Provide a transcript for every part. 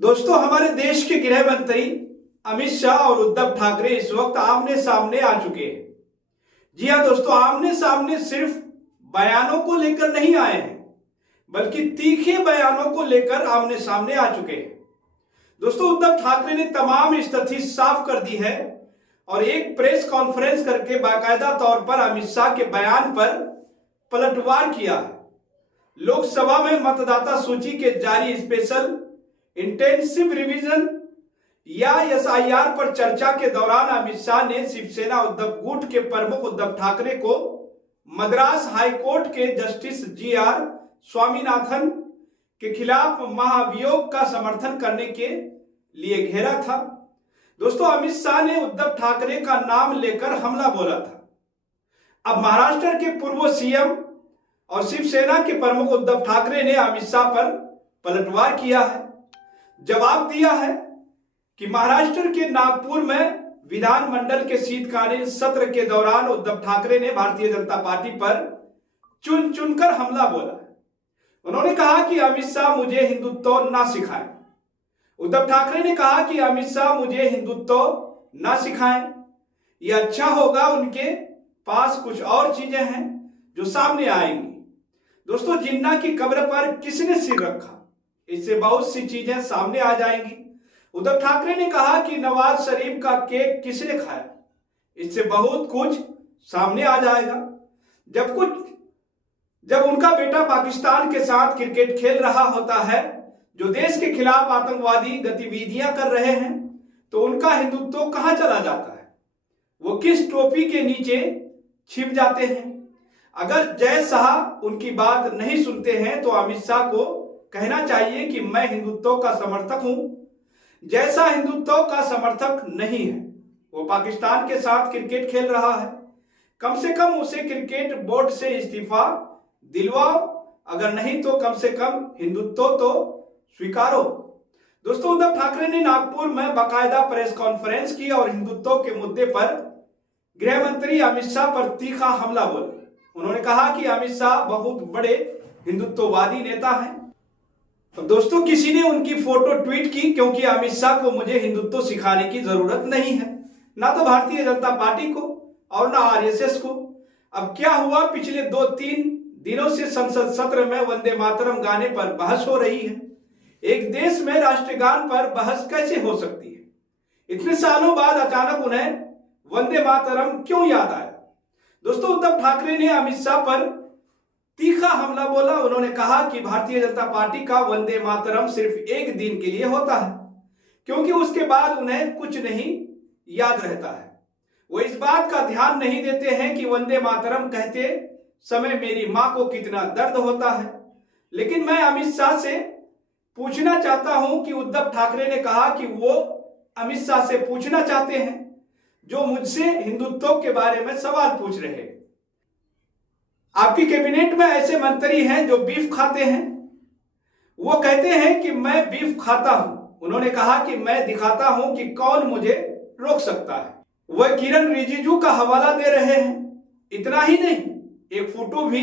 दोस्तों, हमारे देश के गृह मंत्री अमित शाह और उद्धव ठाकरे इस वक्त आमने सामने आ चुके हैं। जी हां दोस्तों, आमने सामने सिर्फ बयानों को लेकर नहीं आए हैं, बल्कि तीखे बयानों को लेकर आमने सामने आ चुके हैं। दोस्तों, उद्धव ठाकरे ने तमाम स्थिति साफ कर दी है और एक प्रेस कॉन्फ्रेंस करके बाकायदा तौर पर अमित शाह के बयान पर पलटवार किया है। लोकसभा में मतदाता सूची के जारी स्पेशल इंटेंसिव रिवीजन या एसआईआर पर चर्चा के दौरान अमित शाह ने शिवसेना उद्धव गुट के प्रमुख उद्धव ठाकरे को मद्रास हाईकोर्ट के जस्टिस जीआर स्वामीनाथन के खिलाफ महाभियोग का समर्थन करने के लिए घेरा था। दोस्तों, अमित शाह ने उद्धव ठाकरे का नाम लेकर हमला बोला था। अब महाराष्ट्र के पूर्व सीएम और शिवसेना के प्रमुख उद्धव ठाकरे ने अमित शाह पर पलटवार किया है, जवाब दिया है कि महाराष्ट्र के नागपुर में विधानमंडल के शीतकालीन सत्र के दौरान उद्धव ठाकरे ने भारतीय जनता पार्टी पर चुन चुनकर हमला बोला है। उन्होंने कहा कि अमित शाह मुझे हिंदुत्व ना सिखाएं। उद्धव ठाकरे ने कहा कि अमित शाह मुझे हिंदुत्व ना सिखाएं, यह अच्छा होगा, उनके पास कुछ और चीजें हैं जो सामने आएंगी। दोस्तों, जिन्ना की कब्र पर किसने सिर रखा, इससे बहुत सी चीजें सामने आ जाएंगी। उद्धव ठाकरे ने कहा कि नवाज शरीफ का केक किसने खाया, इससे बहुत कुछ सामने आ जाएगा। जब उनका बेटा पाकिस्तान के साथ क्रिकेट खेल रहा होता है, जो देश के खिलाफ आतंकवादी गतिविधियां कर रहे हैं, तो उनका हिंदुत्व कहां चला जाता है, वो किस टोपी के नीचे छिप जाते हैं। अगर जय शाह उनकी बात नहीं सुनते हैं तो अमित शाह को कहना चाहिए कि मैं हिंदुत्व का समर्थक हूं। जैसा हिंदुत्व का समर्थक नहीं है, वो पाकिस्तान के साथ क्रिकेट खेल रहा है, कम से कम उसे क्रिकेट बोर्ड से इस्तीफा दिलवाओ, अगर नहीं तो कम से कम हिंदुत्व तो स्वीकारो। दोस्तों, उद्धव ठाकरे ने नागपुर में बाकायदा प्रेस कॉन्फ्रेंस की और हिंदुत्व के मुद्दे पर गृह मंत्री अमित शाह पर तीखा हमला बोला। उन्होंने कहा कि अमित शाह बहुत बड़े हिंदुत्ववादी नेता हैं। तो दोस्तों, किसी ने उनकी फोटो ट्वीट की, क्योंकि अमित शाह को मुझे हिंदुत्व सिखाने की जरूरत नहीं है, ना तो भारतीय जनता पार्टी को और ना आरएसएस को। अब क्या हुआ, पिछले 2-3 दिनों से संसद सत्र में वंदे मातरम गाने पर बहस हो रही है। एक देश में राष्ट्रगान पर बहस कैसे हो सकती है? इतने सालों बाद अचानक उन्हें वंदे मातरम क्यों याद आया? दोस्तों, उद्धव ठाकरे ने अमित शाह पर तीखा हमला बोला। उन्होंने कहा कि भारतीय जनता पार्टी का वंदे मातरम सिर्फ एक दिन के लिए होता है, क्योंकि उसके बाद उन्हें कुछ नहीं याद रहता है। वो इस बात का ध्यान नहीं देते हैं कि वंदे मातरम कहते समय मेरी मां को कितना दर्द होता है। लेकिन मैं अमित शाह से पूछना चाहता हूं कि उद्धव ठाकरे ने कहा कि वो अमित शाह से पूछना चाहते हैं जो मुझसे हिंदुत्व के बारे में सवाल पूछ रहे हैं। आपकी कैबिनेट में ऐसे मंत्री हैं जो बीफ खाते हैं, वो कहते हैं कि मैं बीफ खाता हूं। उन्होंने कहा कि मैं दिखाता हूं कि कौन मुझे रोक सकता है। वह किरण रिजिजू का हवाला दे रहे हैं। इतना ही नहीं, एक फोटो भी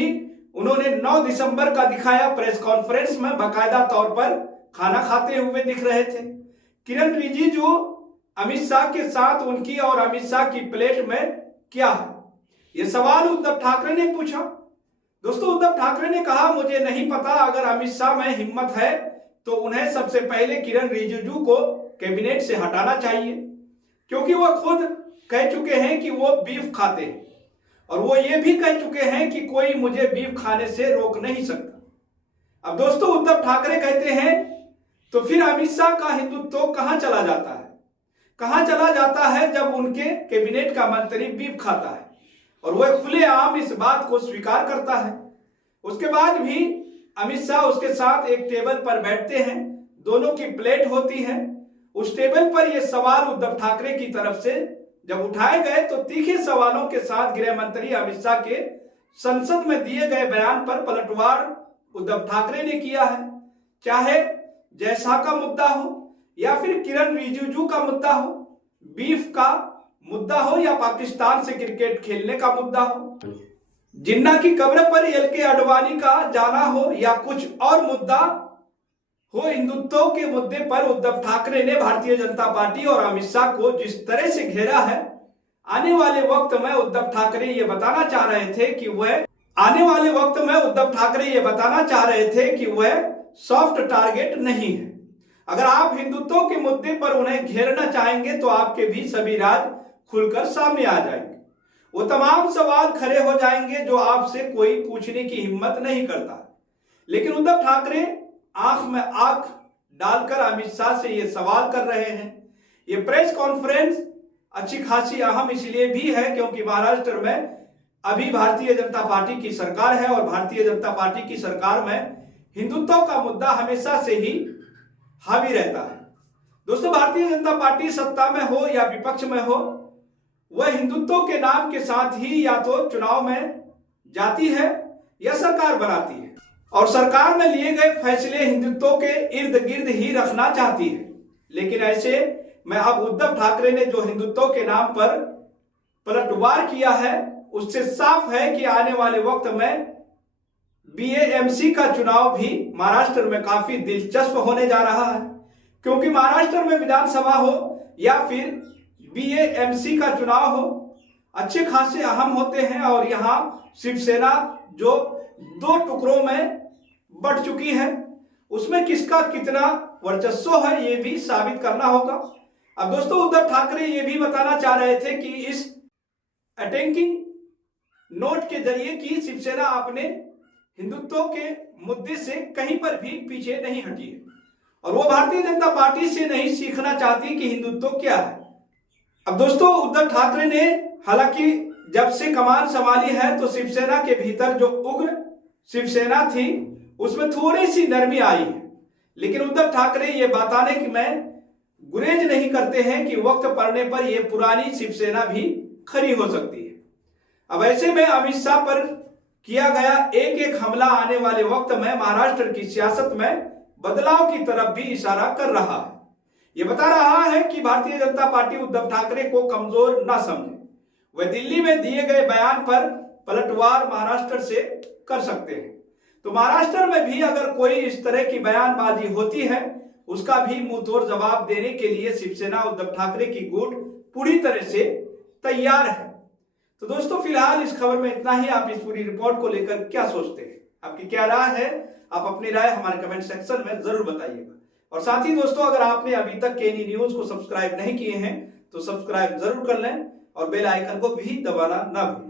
उन्होंने 9 दिसंबर का दिखाया। प्रेस कॉन्फ्रेंस में बाकायदा तौर पर खाना खाते हुए दिख रहे थे। किरण रिजिजू अमित शाह के साथ उनकी और अमित शाह की प्लेट में क्या है, यह सवाल उद्धव ठाकरे ने पूछा। दोस्तों, उद्धव ठाकरे ने कहा मुझे नहीं पता, अगर अमित शाह में हिम्मत है तो उन्हें सबसे पहले किरण रिजिजू को कैबिनेट से हटाना चाहिए, क्योंकि वह खुद कह चुके हैं कि वो बीफ खाते हैं और वो ये भी कह चुके हैं कि कोई मुझे बीफ खाने से रोक नहीं सकता। अब दोस्तों, उद्धव ठाकरे कहते हैं तो फिर अमित शाह का हिंदुत्व कहां चला जाता है? कहां चला जाता है जब उनके कैबिनेट का मंत्री बीफ खाता है और वह खुलेआम इस बात को स्वीकार करता है। उसके बाद भी अमित शाह उसके साथ एक टेबल पर बैठते हैं, दोनों की प्लेट होती है। उस टेबल पर यह सवाल उद्धव ठाकरे की तरफ से जब उठाए गए तो तीखे सवालों के साथ गृह मंत्री अमित शाह के संसद में दिए गए बयान पर पलटवार उद्धव ठाकरे ने किया है। चाहे जय शाह का मुद्दा हो या फिर किरण रिजिजू का मुद्दा हो, बीफ का मुद्दा हो या पाकिस्तान से क्रिकेट खेलने का मुद्दा हो, जिन्ना की कब्र पर एलके आडवाणी का जाना हो या कुछ और मुद्दा हो हिंदुत्व के मुद्दे पर उद्धव ठाकरे ने भारतीय जनता पार्टी और अमित शाह को जिस तरह से घेरा है, आने वाले वक्त में उद्धव ठाकरे ये बताना चाह रहे थे कि वह सॉफ्ट टारगेट नहीं है। अगर आप हिंदुत्व के मुद्दे पर उन्हें घेरना चाहेंगे तो आपके भी सभी राज खुलकर सामने आ जाएंगे। वो तमाम सवाल खड़े हो जाएंगे जो आपसे कोई पूछने की हिम्मत नहीं करता। लेकिन उद्धव ठाकरे आंख में आंख डालकर अमित शाह से ये सवाल कर रहे हैं। ये प्रेस कॉन्फ्रेंस अच्छी खासी अहम इसलिए भी है क्योंकि महाराष्ट्र में अभी भारतीय जनता पार्टी की सरकार है और भारतीय जनता पार्टी की सरकार में हिंदुत्व का मुद्दा हमेशा से ही हावी रहता है। दोस्तों, भारतीय जनता पार्टी सत्ता में हो या विपक्ष में हो, वह हिंदुत्व के नाम के साथ ही या तो चुनाव में जाती है या सरकार बनाती है और सरकार में लिए गए फैसले हिंदुत्व के इर्द गिर्द ही रखना चाहती है। लेकिन ऐसे में अब उद्धव ठाकरे ने जो हिंदुत्व के नाम पर पलटवार किया है, उससे साफ है कि आने वाले वक्त में बीएएमसी का चुनाव भी महाराष्ट्र में काफी दिलचस्प होने जा रहा है, क्योंकि महाराष्ट्र में विधानसभा हो या फिर बीएएमसी का चुनाव हो, अच्छे खासे अहम होते हैं और यहां शिवसेना जो 2 टुकड़ों में बढ़ चुकी है, उसमें किसका कितना वर्चस्व है ये भी साबित करना होगा। अब दोस्तों, उद्धव ठाकरे ये भी बताना चाह रहे थे कि इस अटैकिंग नोट के जरिए कि शिवसेना अपने हिंदुत्व के मुद्दे से कहीं पर भी पीछे नहीं हटी है और वो भारतीय जनता पार्टी से नहीं सीखना चाहती कि हिंदुत्व क्या है। अब दोस्तों, उद्धव ठाकरे ने हालांकि जब से कमान संभाली है तो शिवसेना के भीतर जो उग्र शिवसेना थी उसमें थोड़ी सी नरमी आई है, लेकिन उद्धव ठाकरे ये बताने की में गुरेज नहीं करते हैं कि वक्त पड़ने पर यह पुरानी शिवसेना भी खड़ी हो सकती है। अब ऐसे में अमित शाह पर किया गया एक एक हमला आने वाले वक्त में महाराष्ट्र की सियासत में बदलाव की तरफ भी इशारा कर रहा है। यह बता रहा है कि भारतीय जनता पार्टी उद्धव ठाकरे को कमजोर ना समझे। वह दिल्ली में दिए गए बयान पर पलटवार महाराष्ट्र से कर सकते हैं, तो महाराष्ट्र में भी अगर कोई इस तरह की बयानबाजी होती है, उसका भी मुंह तोड़ जवाब देने के लिए शिवसेना उद्धव ठाकरे की गुट पूरी तरह से तैयार है। तो दोस्तों, फिलहाल इस खबर में इतना ही। आप इस पूरी रिपोर्ट को लेकर क्या सोचते हैं? आपकी क्या राय है? आप अपनी राय हमारे कमेंट सेक्शन में जरूर बताइएगा। और साथ ही दोस्तों, अगर आपने अभी तक केनी न्यूज को सब्सक्राइब नहीं किए हैं तो सब्सक्राइब जरूर कर लें और बेल आइकन को भी दबाना ना भूलें।